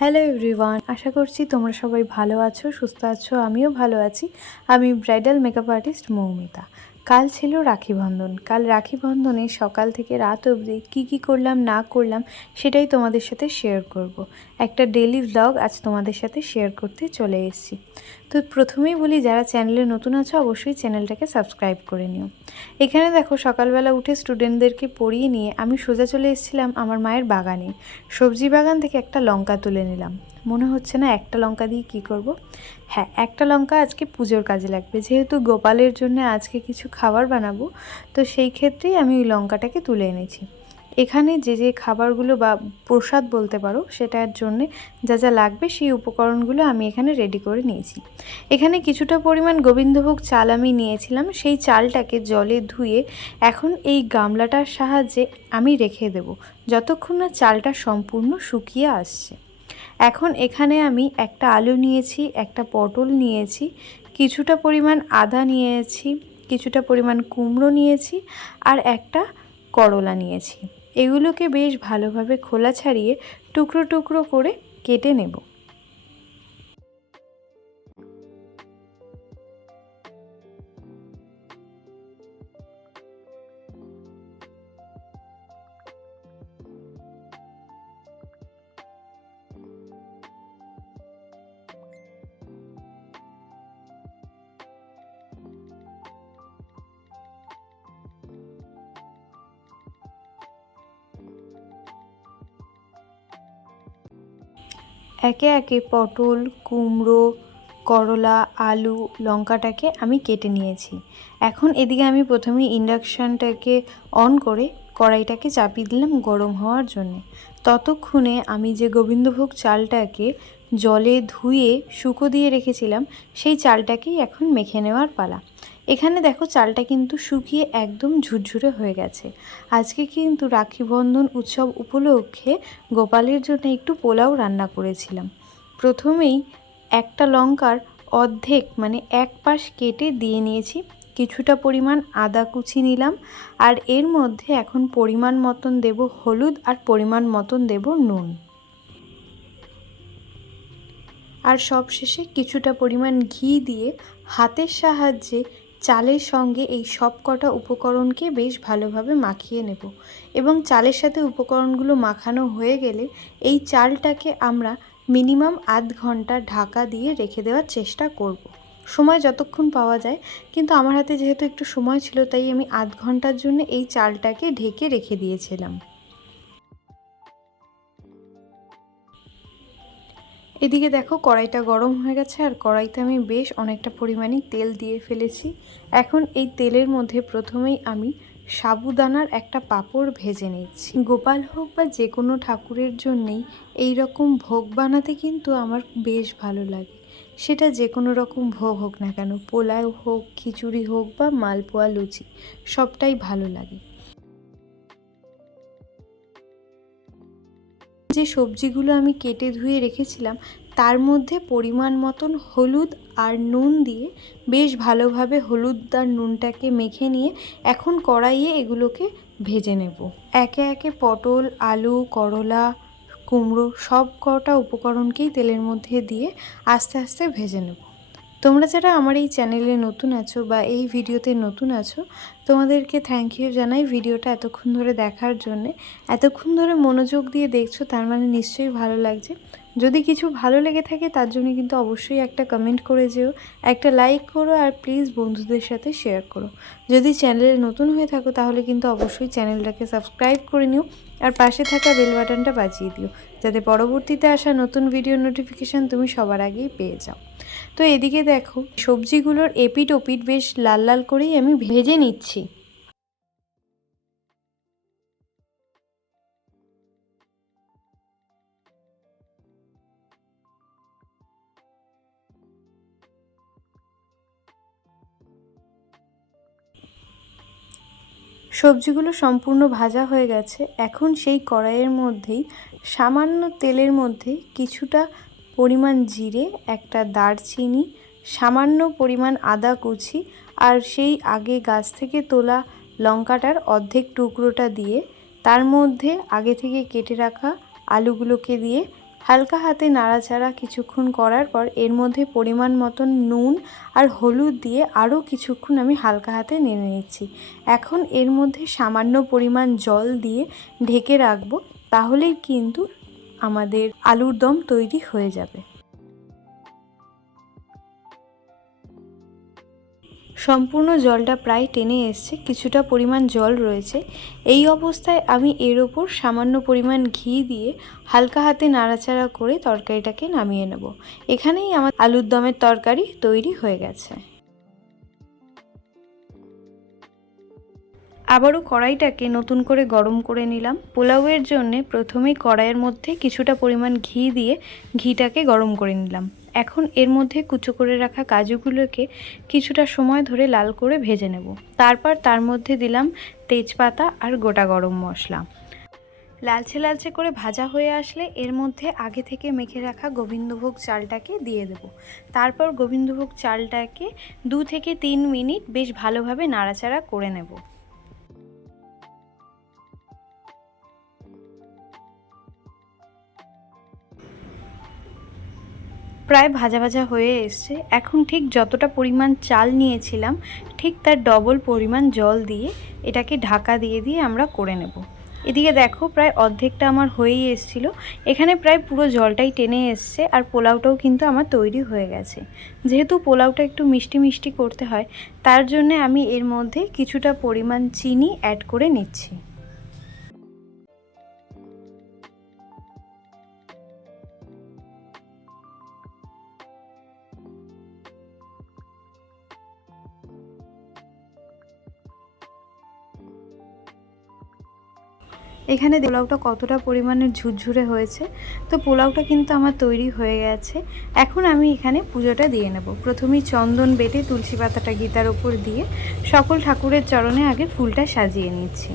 Hello everyone আশা করছি তোমরা সবাই ভালো আছো, সুস্থ আছো, আমিও ভালো আছি। আমি ব্রাইডাল মেকআপ আর্টিস্ট মৌমিতা। কাল ছিল রাখি বন্ধন কাল রাখি বন্ধনে সকাল থেকে রাত অবধি কী কী করলাম, না করলাম, সেটাই তোমাদের সাথে শেয়ার করব। একটা ডেলি ভ্লগ আজ তোমাদের সাথে শেয়ার করতে চলে এসেছি। তো প্রথমেই বলি, যারা চ্যানেলে নতুন আছো, অবশ্যই চ্যানেলটাকে সাবস্ক্রাইব করে নিও। এখানে দেখো, সকালবেলা উঠে স্টুডেন্টদেরকে পড়িয়ে নিয়ে আমি সোজা চলে এসেছিলাম আমার মায়ের বাগানে। সবজি বাগান থেকে একটা লঙ্কা তুলে নিলাম। মনে হচ্ছে না একটা লঙ্কা দিয়ে কি করব। হ্যাঁ একটা লঙ্কা আজকে পুজোর কাজে লাগবে। যেহেতু গোপালের জন্য আজকে কিছু খাবার বানাবো, তো সেই ক্ষেত্রেই আমি ওই লঙ্কাটাকে তুলে এনেছি। এখানে যে যে খাবারগুলো বা প্রসাদ বলতে পারো, সেটার জন্যে যা যা লাগবে সেই উপকরণগুলো আমি এখানে রেডি করে নিয়েছি। এখানে কিছুটা পরিমাণ গোবিন্দভোগ চাল আমি নিয়েছিলাম। সেই চালটাকে জলে ধুয়ে এখন এই গামলাটার সাহায্যে আমি রেখে দেব, যতক্ষণ না চালটা সম্পূর্ণ শুকিয়ে আসছে। এখন এখানে আমি একটা আলু নিয়েছি, একটা পটল নিয়েছি, কিছুটা পরিমাণ আদা নিয়েছি, কিছুটা পরিমাণ কুমড়ো নিয়েছি আর একটা করলা নিয়েছি। এগুলোকে বেশ ভালোভাবে খোলা ছাড়িয়ে টুকরো টুকরো করে কেটে নেব। একে একে পটল, কুমড়ো, করলা, আলু, লঙ্কাটাকে আমি কেটে নিয়েছি। এখন এদিকে আমি প্রথমে ইন্ডাকশানটাকে অন করে কড়াইটাকে চাপিয়ে দিলাম গরম হওয়ার জন্যে। ততক্ষণে আমি যে গোবিন্দভোগ চালটাকে জলে ধুয়ে শুকো দিয়ে রেখেছিলাম, সেই চালটাকেই এখন মেখে নেওয়ার পালা। এখানে দেখো চালটা কিন্তু শুকিয়ে একদম ঝুরঝুরে হয়ে গেছে। আজকে কিন্তু রাখি বন্ধন উৎসব উপলক্ষে গোপালের জন্য একটু পোলাও রান্না করেছিলাম। প্রথমেই একটা লঙ্কার অর্ধেক মানে এক পাশ কেটে দিয়ে নিয়েছি, কিছুটা পরিমাণ আদা কুচি নিলাম আর এর মধ্যে এখন পরিমাণ মতন দেব হলুদ আর পরিমাণ মতন দেব নুন। আর সবশেষে কিছুটা পরিমাণ ঘি দিয়ে হাতের সাহায্যে চালের সঙ্গে এই সব কটা উপকরণকে বেশ ভালোভাবে মাখিয়ে নেব এবং চালের সাথে উপকরণগুলো মাখানো হয়ে গেলে এই চালটাকে আমরা মিনিমাম আধ ঘণ্টা ঢাকা দিয়ে রেখে দেওয়ার চেষ্টা করব। সময় যতক্ষণ পাওয়া যায়, কিন্তু আমার হাতে যেহেতু একটু সময় ছিল, তাই আমি আধ ঘণ্টার জন্য এই চালটাকে ঢেকে রেখে দিয়েছিলাম এদিকে দেখো কড়াইটা গরম হয়ে গেছে আর কড়াইতে আমি বেশ অনেকটা পরিমাণে তেল দিয়ে ফেলেছি। এখন এই তেলের মধ্যে প্রথমেই আমি সাবুদানার একটা পাঁপড় ভেজে নিচ্ছি। গোপাল হোক বা যে কোনো ঠাকুরের জন্যেই এই রকম ভোগ বানাতে কিন্তু আমার বেশ ভালো লাগে। সেটা যে কোনো রকম ভোগ হোক না কেন, পোলাও হোক, খিচুড়ি হোক বা মালপোয়া, লুচি, সবটাই ভালো লাগে। যে সবজিগুলো আমি কেটে ধুয়ে রেখেছিলাম, তার মধ্যে পরিমাণ মতন হলুদ আর নুন দিয়ে বেশ ভালোভাবে হলুদ আর নুনটাকে মেখে নিয়ে এখন কড়াইয়ে এগুলোকে ভেজে নেব। একে একে পটল, আলু, করলা, কুমড়ো সব কটা উপকরণকেই তেলের মধ্যে দিয়ে আস্তে আস্তে ভেজে নেব। তোমরা যারা আমার এই চ্যানেলে নতুন আছো বা এই ভিডিওতে নতুন আছো, তোমাদেরকে থ্যাংক ইউ জানাই ভিডিওটা এতক্ষণ ধরে দেখার জন্যে। এতক্ষণ ধরে মনোযোগ দিয়ে দেখছ, তার মানে নিশ্চয়ই ভালো লাগছে। যদি কিছু ভালো লেগে থাকে, তার জন্য কিন্তু অবশ্যই একটা কমেন্ট করে যেও, একটা লাইক করো আর প্লিজ বন্ধুদের সাথে শেয়ার করো। যদি চ্যানেলে নতুন হয়ে থাকো, তাহলে কিন্তু অবশ্যই চ্যানেলটাকে সাবস্ক্রাইব করে নিও আর পাশে থাকা বেল বাটনটা বাজিয়ে দিও, যাতে পরবর্তীতে আসা নতুন ভিডিও নোটিফিকেশান তুমি সবার আগেই পেয়ে যাও। তো এদিকে দেখো, সবজিগুলোর এপিট ওপিট বেশ লাল লাল করেই আমি ভেজে নিচ্ছি। সবজিগুলো সম্পূর্ণ ভাজা হয়ে গেছে। এখন সেই কড়াইয়ের মধ্যেই সামান্য তেলের মধ্যে কিছুটা পরিমাণ জিরে, একটা দারচিনি, সামান্য পরিমাণ আদা কুচি আর সেই আগে গাছ থেকে তোলা লঙ্কাটার অর্ধেক টুকরোটা দিয়ে তার মধ্যে আগে থেকে কেটে রাখা আলুগুলোকে দিয়ে হালকা হাতে নাড়াচাড়া কিছুক্ষণ করার পর এর মধ্যে পরিমাণ মতন নুন আর হলুদ দিয়ে আরও কিছুক্ষণ আমি হালকা হাতে নেড়ে নিচ্ছি। এখন এর মধ্যে সামান্য পরিমাণ জল দিয়ে ঢেকে রাখব, তাহলেই কিন্তু আমাদের আলুর দম তৈরি হয়ে যাবে। সম্পূর্ণ জলটা প্রায় টেনে এসছে, কিছুটা পরিমাণ জল রয়েছে। এই অবস্থায় আমি এর ওপর সামান্য পরিমাণ ঘি দিয়ে হালকা হাতে নাড়াচাড়া করে তরকারিটাকে নামিয়ে নেব। এখানেই আমার আলুর দমের তরকারি তৈরি হয়ে গেছে। আবারও কড়াইটাকে নতুন করে গরম করে নিলাম। পোলাওয়ের জন্যে প্রথমেই কড়াইয়ের মধ্যে কিছুটা পরিমাণ ঘি দিয়ে ঘিটাকে গরম করে নিলাম। এখন এর মধ্যে কুচো করে রাখা কাজুগুলোকে কিছুটা সময় ধরে লাল করে ভেজে নেব। তারপর তার মধ্যে দিলাম তেজপাতা আর গোটা গরম মশলা। লালচে লালচে করে ভাজা হয়ে আসলে এর মধ্যে আগে থেকে মেখে রাখা গোবিন্দভোগ চালটাকে দিয়ে দেব। তারপর গোবিন্দভোগ চালটাকে দু থেকে তিন মিনিট বেশ ভালোভাবে নাড়াচাড়া করে নেব। প্রায় ভাজা ভাজা হয়ে এসছে। এখন ঠিক যতটা পরিমাণ চাল নিয়েছিলাম, ঠিক তার ডবল পরিমাণ জল দিয়ে এটাকে ঢাকা দিয়ে দিয়ে আমরা করে নেব। এদিকে দেখো প্রায় অর্ধেকটা আমার হয়েই এসছিলো। এখানে প্রায় পুরো জলটাই টেনে এসছে আর পোলাওটাও কিন্তু আমার তৈরি হয়ে গেছে। যেহেতু পোলাওটা একটু মিষ্টি মিষ্টি করতে হয়, তার জন্য আমি এর মধ্যে কিছুটা পরিমাণ চিনি অ্যাড করে নিচ্ছি। এখানে পোলাওটা কতটা পরিমাণে ঝুরঝুরে হয়েছে? তো পোলাওটা কিন্তু আমার তৈরি হয়ে গেছে। এখন আমি এখানে পুজোটা দিয়ে নেব। প্রথমেই চন্দন বেটে তুলসী পাতাটা গীতার ওপর দিয়ে সকল ঠাকুরের চরণে আগে ফুলটা সাজিয়ে নিচ্ছি।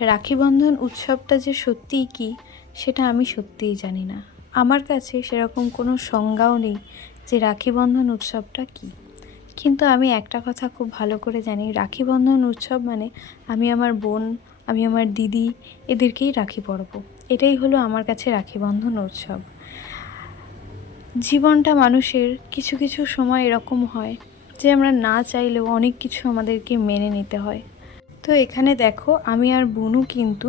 রাখি বন্ধন উৎসবটা যে সত্যিই কি, সেটা আমি সত্যিই জানি না। আমার কাছে সেরকম কোনো সংজ্ঞাও নেই যে রাখি বন্ধন উৎসবটা কি। কিন্তু আমি একটা কথা খুব ভালো করে জানি, রাখি বন্ধন উৎসব মানে আমি আমার বোন, আমি আমার দিদি এদেরকেই রাখি পরব। এটাই হলো আমার কাছে রাখি বন্ধন উৎসব। জীবনটা মানুষের কিছু কিছু সময় এরকম হয় যে আমরা না চাইলেও অনেক কিছু আমাদেরকে মেনে নিতে হয়। তো এখানে দেখো, আমি আর বুনু কিন্তু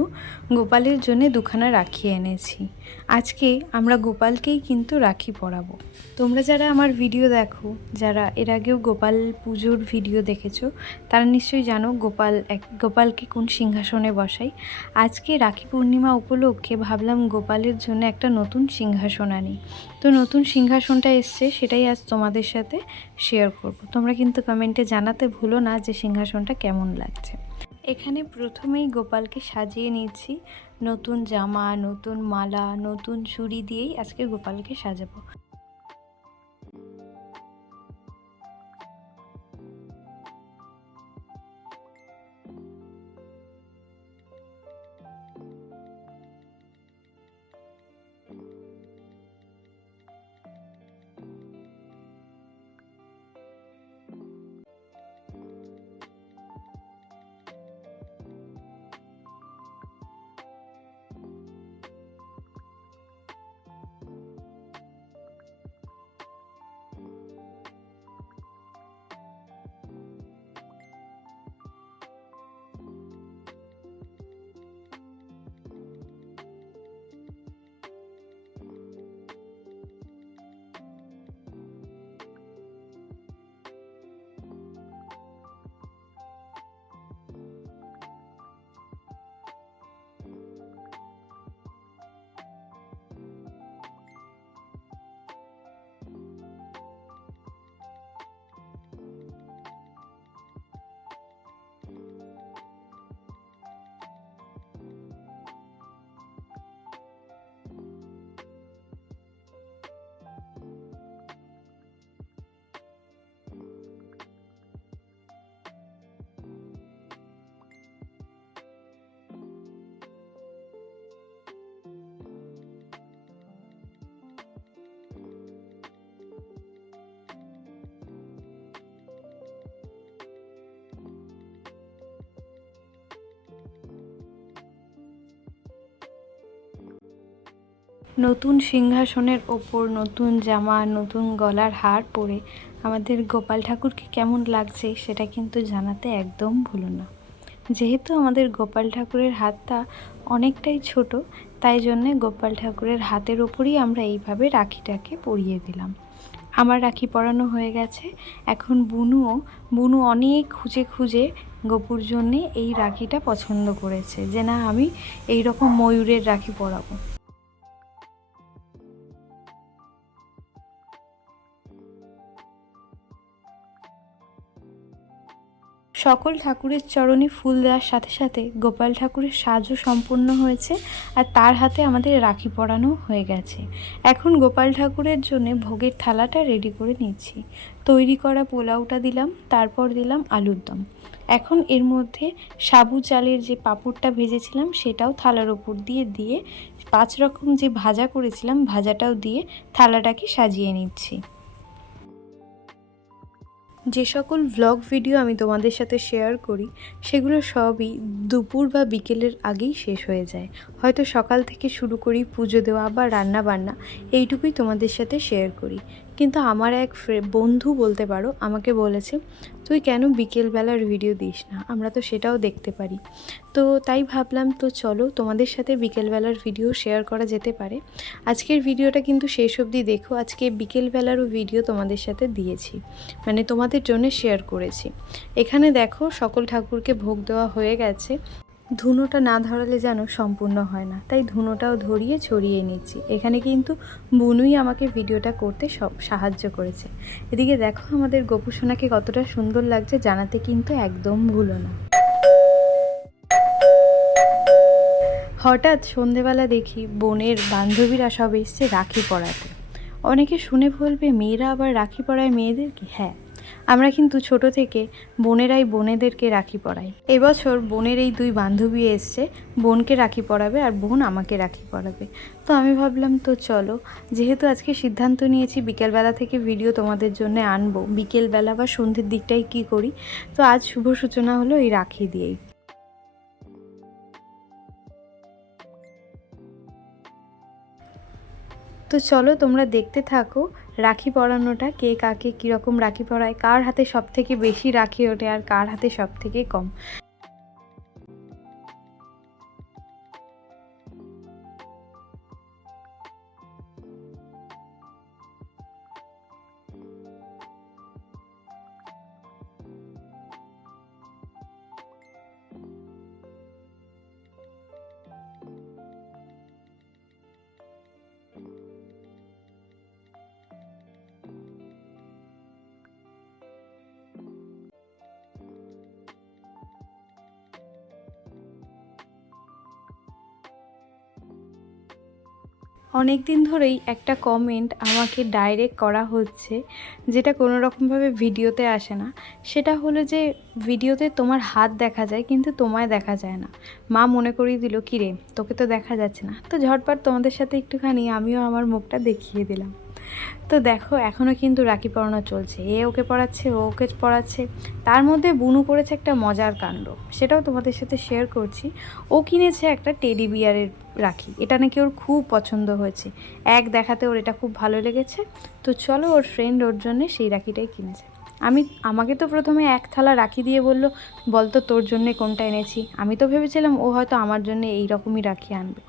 গোপালের জন্য দুখানা রাখি এনেছি। আজকে আমরা গোপালকেই কিন্তু রাখি পরাবো। তোমরা যারা আমার ভিডিও দেখো, যারা এর আগেও গোপাল পুজোর ভিডিও দেখেছ, তারা নিশ্চয়ই জানো গোপাল এক, গোপালকে কোন সিংহাসনে বসাই। আজকে রাখি পূর্ণিমা উপলক্ষে ভাবলাম গোপালের জন্য একটা নতুন সিংহাসন আনি। তো নতুন সিংহাসনটা এসছে, সেটাই আজ তোমাদের সাথে শেয়ার করব। তোমরা কিন্তু কমেন্টে জানাতে ভুলো না যে সিংহাসনটা কেমন লাগছে। এখানে প্রথমেই গোপালকে সাজিয়ে নিচ্ছি নতুন জামা, নতুন মালা, নতুন চুড়ি দিয়েই আজকে গোপালকে সাজাবো। নতুন সিংহাসনের ওপর নতুন জামা, নতুন গলার হার পরে আমাদের গোপাল ঠাকুরকে কেমন লাগছে সেটা কিন্তু জানাতে একদম ভুলো না। যেহেতু আমাদের গোপাল ঠাকুরের হাতটা অনেকটাই ছোট, তাই জন্যে গোপাল ঠাকুরের হাতের ওপরই আমরা এইভাবে রাখিটাকে পরিয়ে দিলাম। আমার রাখি পরানো হয়ে গেছে। এখন বুনুও বুনু অনেক খুঁজে খুঁজে গপুর জন্যে এই রাখিটা পছন্দ করেছে যে না আমি এই রকম ময়ূরের রাখি পরাবো। সকল ঠাকুরের চরণে ফুল দেওয়ার সাথে সাথে গোপাল ঠাকুরের সাজও সম্পূর্ণ হয়েছে আর তার হাতে আমাদের রাখি পরানো হয়ে গেছে। এখন গোপাল ঠাকুরের জন্য ভোগের থালাটা রেডি করে নিচ্ছি। তৈরি করা পোলাওটা দিলাম, তারপর দিলাম আলুর দম। এখন এর মধ্যে সাবু চালের যে পাঁপড়টা ভেজেছিলাম, সেটাও থালার ওপর দিয়ে দিয়ে পাঁচ রকম যে ভাজা করেছিলাম, ভাজাটাও দিয়ে থালাটাকে সাজিয়ে নিচ্ছি। যে সকল ভ্লগ ভিডিও আমি তোমাদের সাথে শেয়ার করি, সেগুলো সবই দুপুর বা বিকেলের আগেই শেষ হয়ে যায়। হয়তো সকাল থেকে শুরু করি পুজো দেওয়া বা রান্না বান্না এইটুকুই তোমাদের সাথে শেয়ার করি। কিন্তু আমার এক বন্ধু বলতে পারো, আমাকে বলেছে, তুই কেন বিকেলবেলার ভিডিও দিস না? আমরা তো সেটাও দেখতে পারি। তো তাই ভাবলাম, তো চলো তোমাদের সাথে বিকেলবেলার ভিডিও শেয়ার করা যেতে পারে। আজকের ভিডিওটা কিন্তু শেষ অবধি দেখো, আজকে বিকেলবেলারও ভিডিও তোমাদের সাথে দিয়েছি মানে তোমাদের জন্য শেয়ার করেছি। এখানে দেখো, সকল ঠাকুরকে ভোগ দেওয়া হয়ে গেছে। ধুনোটা না ধরালে যেন সম্পূর্ণ হয় না। তাই ধুনোটাও ধরিয়ে ছড়িয়ে নিচ্ছি। এখানে কিন্তু বুনুই আমাকে ভিডিওটা করতে সব সাহায্য করেছে। এদিকে দেখো আমাদের গোপুসোনাকে কতটা সুন্দর লাগছে জানাতে কিন্তু একদম ভুলো না। হঠাৎ সন্ধেবেলা দেখি বোনের বান্ধবীরা সব এসছে রাখি পড়াতে অনেকে শুনে বলবে, মেয়েরা আবার রাখি পড়ায় মেয়েদেরকে হ্যাঁ আমরা কিন্তু ছোট থেকে বোনেরাই বোনেদেরকে রাখি পড়াই। এবছর বোনের এই দুই বান্ধবী এসছে, বোনকে রাখি পড়াবে আর বোন আমাকে রাখি পড়াবে। তো আমি ভাবলাম, তো চলো, যেহেতু আজকে সিদ্ধান্ত নিয়েছি বিকেলবেলা থেকে ভিডিও তোমাদের জন্য আনব, বিকেলবেলা বা সন্ধ্যের দিকটাই কি করি, তো আজ শুভ সূচনা হলো এই রাখি দিয়েই। তো চলো তোমরা দেখতে থাকো রাখি পরানোটা, কে কাকে কীরকম রাখি পরায়, কার হাতে সব থেকে বেশি রাখি ওঠে আর কার হাতে সব থেকে কম। অনেক দিন ধরেই একটা কমেন্ট আমাকে ডাইরেক্ট করা হচ্ছে, যেটা কোনো রকমভাবে ভিডিওতে আসে না। সেটা হলো যে, ভিডিওতে তোমার হাত দেখা যায় কিন্তু তোমায় দেখা যায় না। মা মনে করিয়ে দিল, কিরে, তোকে তো দেখা যাচ্ছে না। তো ঝটপট তোমাদের সাথে একটুখানি আমিও আমার মুখটা দেখিয়ে দিলাম। তো দেখো এখনও কিন্তু রাখি পড়ানো চলছে। এ ওকে পড়াচ্ছে ও ওকে পড়াচ্ছে তার মধ্যে বুনু করেছে একটা মজার কাণ্ড। সেটাও তোমাদের সাথে শেয়ার করছি। ও কিনেছে একটা টেডি বিয়ারের রাখি। এটা নাকি ওর খুব পছন্দ হয়েছে। এক দেখাতে ওর এটা খুব ভালো লেগেছে। তো চলো, ওর ফ্রেন্ড ওর জন্যে সেই রাখিটাই কিনেছে। আমি, আমাকে তো প্রথমে এক থালা রাখি দিয়ে বলল, বলতো তোর জন্যে কোনটা এনেছি? আমি তো ভেবেছিলাম ও হয়তো আমার জন্য এই রকমই রাখি আনবে।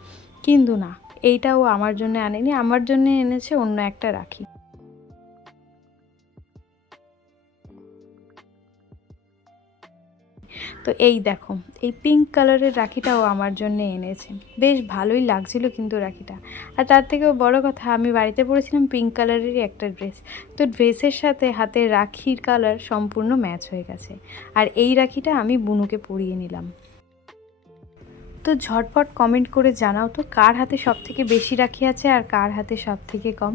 কিন্তু না। এইটাও আমার জন্য আনেনি, আমার জন্য এনেছে অন্য একটা রাখি। তো এই দেখো, এই পিঙ্ক কালারের রাখিটাও আমার জন্য এনেছে। বেশ ভালোই লাগছিল কিন্তু রাখিটা। আর তার থেকেও বড় কথা, আমি বাড়িতে পরেছিলাম পিঙ্ক কালারেরই একটা ড্রেস তো ড্রেসের সাথে হাতে রাখির কালার সম্পূর্ণ ম্যাচ হয়ে গেছে। আর এই রাখিটা আমি বুনুকে পরিয়ে নিলাম। তো ঝটপট কমেন্ট করে জানাও তো কার হাতে সব থেকে বেশি রাখি আছে আর কার হাতে সব থেকে কম?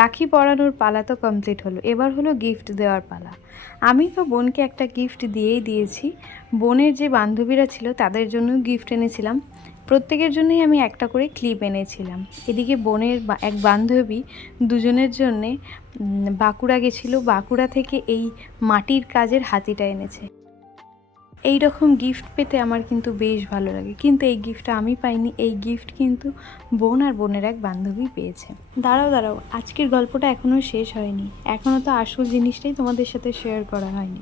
রাখি পরানোর পালা তো কমপ্লিট হলো। এবার হলো গিফট দেওয়ার পালা। আমি তো বোনকে একটা গিফট দিয়েই দিয়েছি। বোনের যে বান্ধবীরা ছিল তাদের জন্য গিফট এনেছিলাম। প্রত্যেকের জন্যই আমি একটা করে ক্লিপ এনেছিলাম। এদিকে বোনের এক বান্ধবী দুজনের জন্যে বাঁকুড়া গেছিল। বাঁকুড়া থেকে এই মাটির কাজের হাতিটা এনেছে। এই রকম গিফট পেতে আমার কিন্তু বেশ ভালো লাগে। কিন্তু এই গিফটটা আমি পাইনি। এই গিফট কিন্তু বোন আর বোনের এক বান্ধবী পেয়েছে। দাঁড়াও দাঁড়াও। আজকের গল্পটা এখনও শেষ হয়নি। এখনও তো আসল জিনিসটাই তোমাদের সাথে শেয়ার করা হয়নি।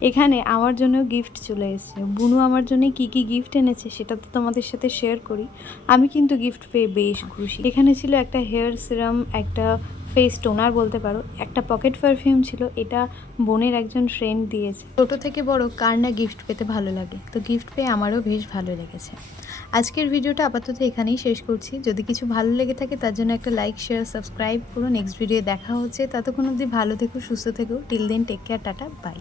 এখানে আমার জন্য গিফট চলে এসেছে। বুনু আমার জন্য কি কি গিফট এনেছে সেটা তো তোমাদের সাথে শেয়ার করি। আমি কিন্তু গিফট পেয়ে বেশ খুশি। এখানে ছিল একটা হেয়ার সিরাম একটা ফেস টোনার বলতে পারো, একটা পকেট পারফিউম ছিল, এটা বোনের একজন ফ্রেন্ড দিয়েছে। ছোটো থেকে বড়, কার না গিফট পেতে ভালো লাগে? তো গিফট পেয়ে আমারও বেশ ভালো লেগেছে। আজকের ভিডিওটা আপাতত এখানেই শেষ করছি। যদি কিছু ভালো লেগে থাকে, তার জন্য একটা লাইক শেয়ার সাবস্ক্রাইব করো নেক্সট ভিডিও দেখা হচ্ছে। ততক্ষণ অবধি ভালো থেকো, সুস্থ থেকো। Till then take care tata bye